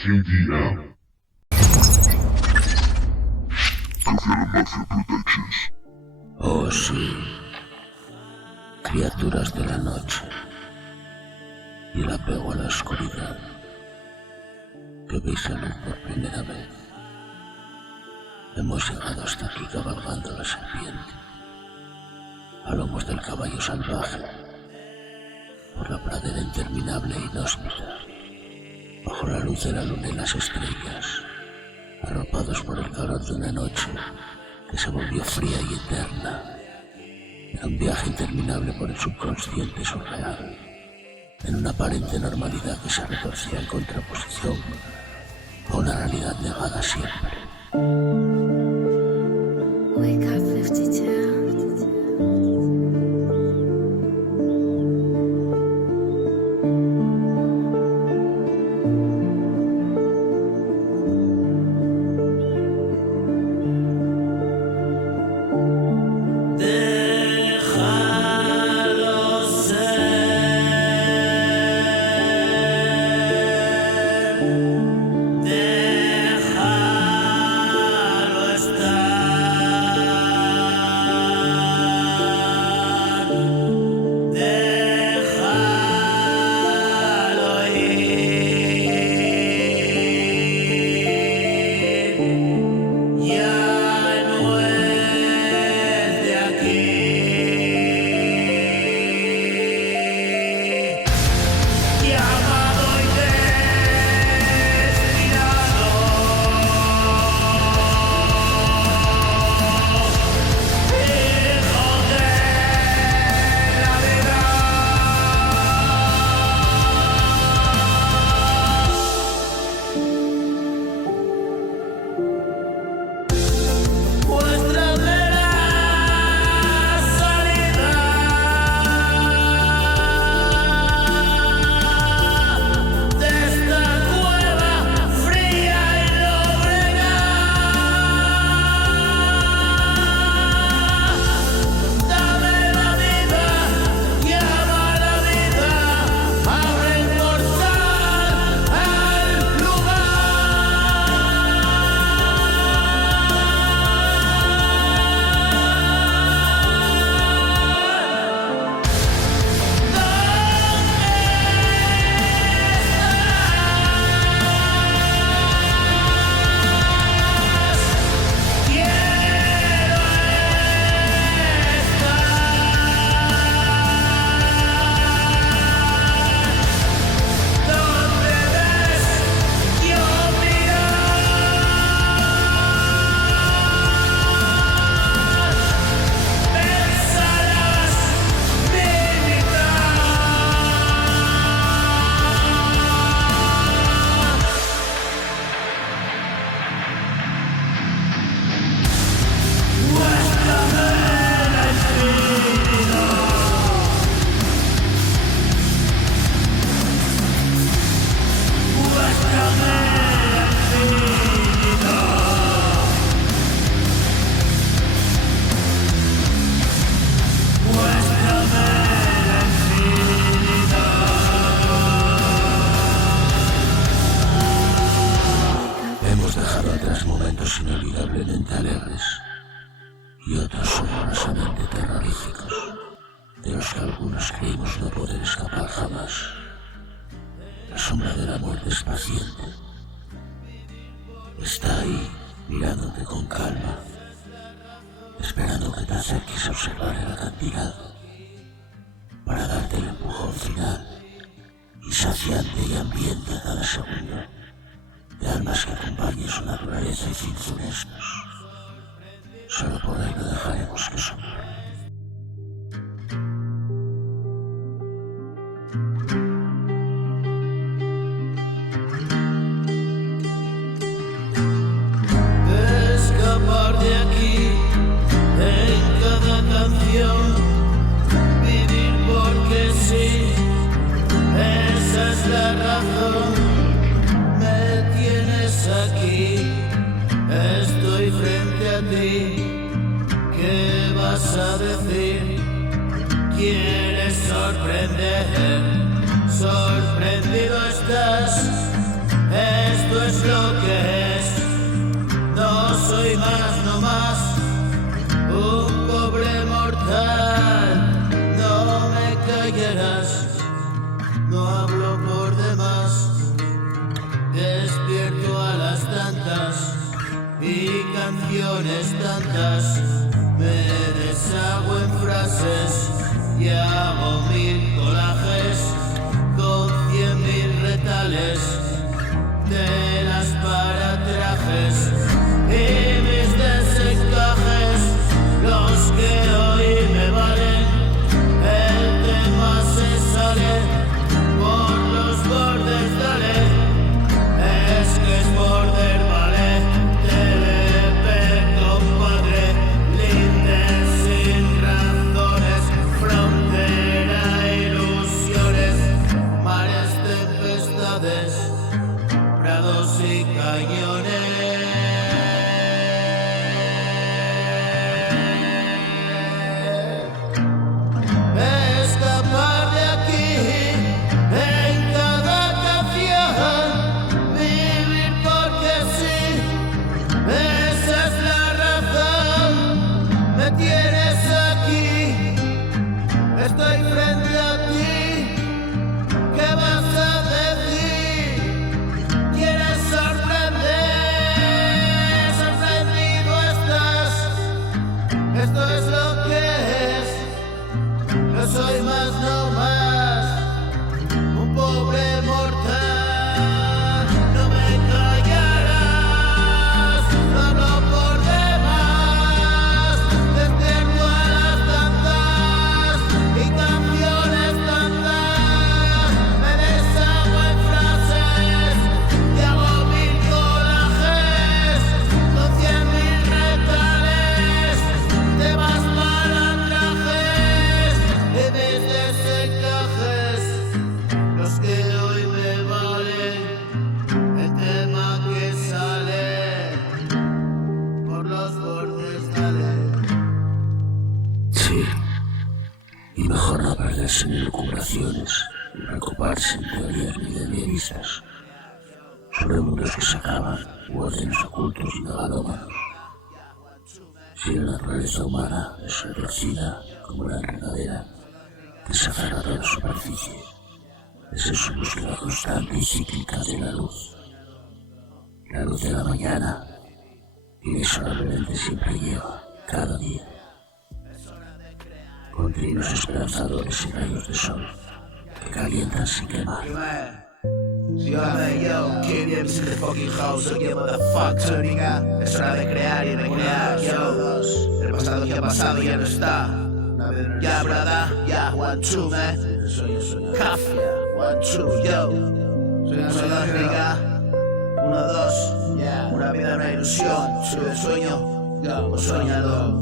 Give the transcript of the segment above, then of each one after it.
KDM. Mafia Productions. Oh sí, criaturas de la noche y el apego a la oscuridad, que veis la luz por primera vez. Hemos llegado hasta aquí cabalgando la serpiente, a lomos del caballo salvaje, por la pradera interminable e inhóspita, bajo la luz de la luna y las estrellas, arropados por el calor de una noche que se volvió fría y eterna. Era un viaje interminable por el subconsciente surreal, en una aparente normalidad que se retorcía en contraposición a una realidad negada siempre. Wake up 52. Momentos inolvidablemente alegres y otros horrorosamente terroríficos, de los que algunos creímos no poder escapar jamás. La sombra de la muerte es paciente. Está ahí, mirándote con calma, esperando que te acerques a observar el acantilado, para darte el empujón final, insaciante y hambrienta a cada segundo, de almas que acompañen su naturaleza y fin funestos. Solo por ahí no dejaremos que sufra. Escapar de aquí en cada canción, vivir porque sí, esa es la razón. Aquí, estoy frente a ti. ¿Qué vas a decir? ¿Quieres sorprender? Sorprendido estás. Esto es lo que es. No soy más, no más, un pobre mortal. No me callarás, no hablo por demás. Despierto a las tantas y canciones tantas. Me deshago en frases y hago 1000 colajes con 100.000 retales, telas para trajes y mis desencajes, los que hoy me valen. El tema se sale por los bordes, dale. Es que es border, vale. TDP, compadre. Linden sin razones. Frontera, ilusiones. Mares, tempestades. Prados y cañones. Escapar de aquí en cada canción, vivir porque sí, esa es la razón. Me tienes aquí, estoy frente a ti. ¿Qué vas a decir? ¿Quieres sorprender? Sorprendido estás. Esto es lo que es. No soy más, no más, un pobre mortal. No me callarás, no hablo por demás. Despierto a las tantas y canciones tantas. Me deshago en frases y hago 1000 colajes con 100.000 retales, temas para trajes y mis desencajes, los que hoy me valen. El tema que sale por los bordes, dale. Sí, y mejor no perderse en elucubraciones y preocuparse en teorías milenionistas sobre mundos que se acaban u órdenes ocultos y megalómanos. Si la naturaleza humana es retorcida como la enredadera que se aferra a toda superficie, es en su búsqueda constante y cíclica de la luz de la mañana, inexorablemente siempre lleva, cada día, continuos esperanzadores y rayos de sol que calientan sin quemar. Yo, qué bien es the fucking house, oye, motherfucker, nigga. Es hora de crear y recrear, yo. El pasado que ha pasado ya no está. Ya, brada, ya, 1, 2, man. Cafia, 1, 2, yo. Soy dos, nigga. 1, 2, una vida, una ilusión. Soy el sueño, un soñador.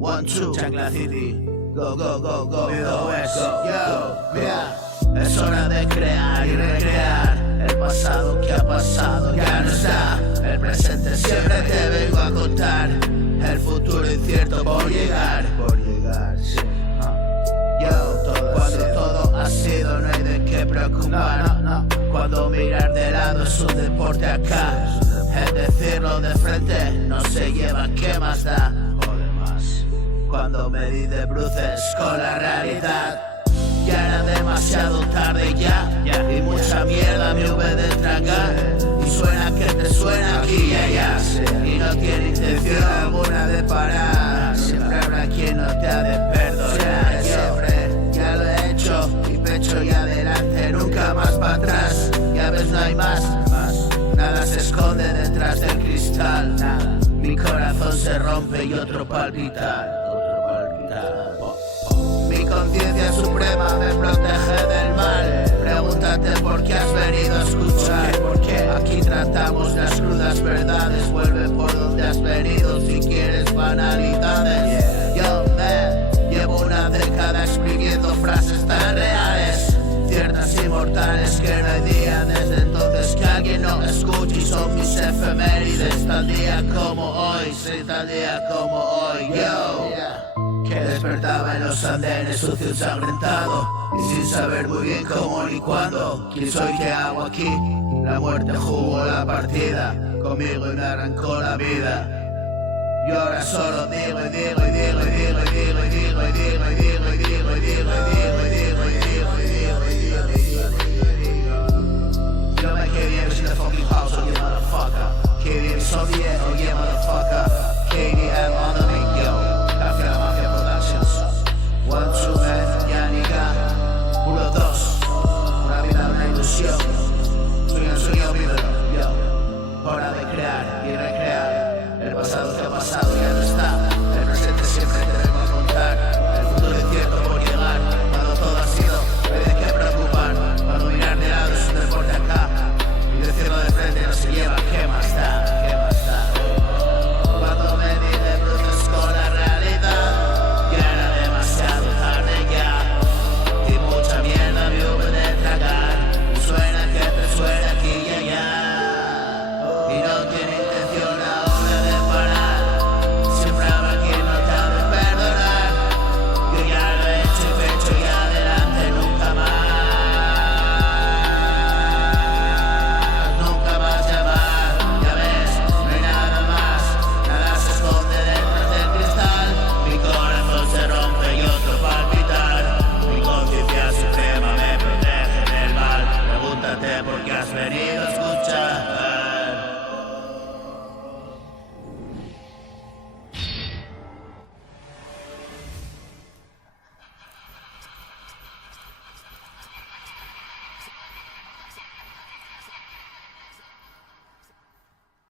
1, 2, Chancla City. Go, go, go, go, go, west, yo, mira. Es hora de crear y recrear. El pasado que ha pasado ya no está. El presente siempre te vengo a contar. El futuro incierto por llegar, sí. Cuando todo ha sido no hay de qué preocupar. Cuando mirar de lado es un deporte acá. El decirlo de frente no se lleva, ¿qué más da? Cuando me di de bruces con la realidad, ya era demasiado tarde ya, y mucha mierda me hube de tragar. Y suena que te suena aquí y allá, y no tiene intención alguna de parar. Siempre habrá quien no te ha de perdonar. Siempre ya lo he hecho y pecho y adelante, nunca más para atrás. Ya ves, no hay más, nada se esconde detrás del cristal. Mi corazón se rompe y otro palpita. Mi conciencia suprema me protege del mal. Pregúntate por qué has venido a escuchar. Aquí tratamos las crudas verdades. Vuelve por donde has venido si quieres banalidades. Yo llevo una década escribiendo frases tan reales, ciertas y mortales, que no hay día desde entonces que alguien no escuche. Y son mis efemérides, tal día como hoy, sí, tal día como hoy. Yo, que despertaba en los andenes sucio ensangrentado y sin saber muy bien cómo ni cuándo. ¿Quién soy? ¿Qué hago aquí? La muerte jugó la partida conmigo y me arrancó la vida. Y ahora solo digo y digo y digo y digo y digo y digo y digo y digo y digo y digo y digo y digo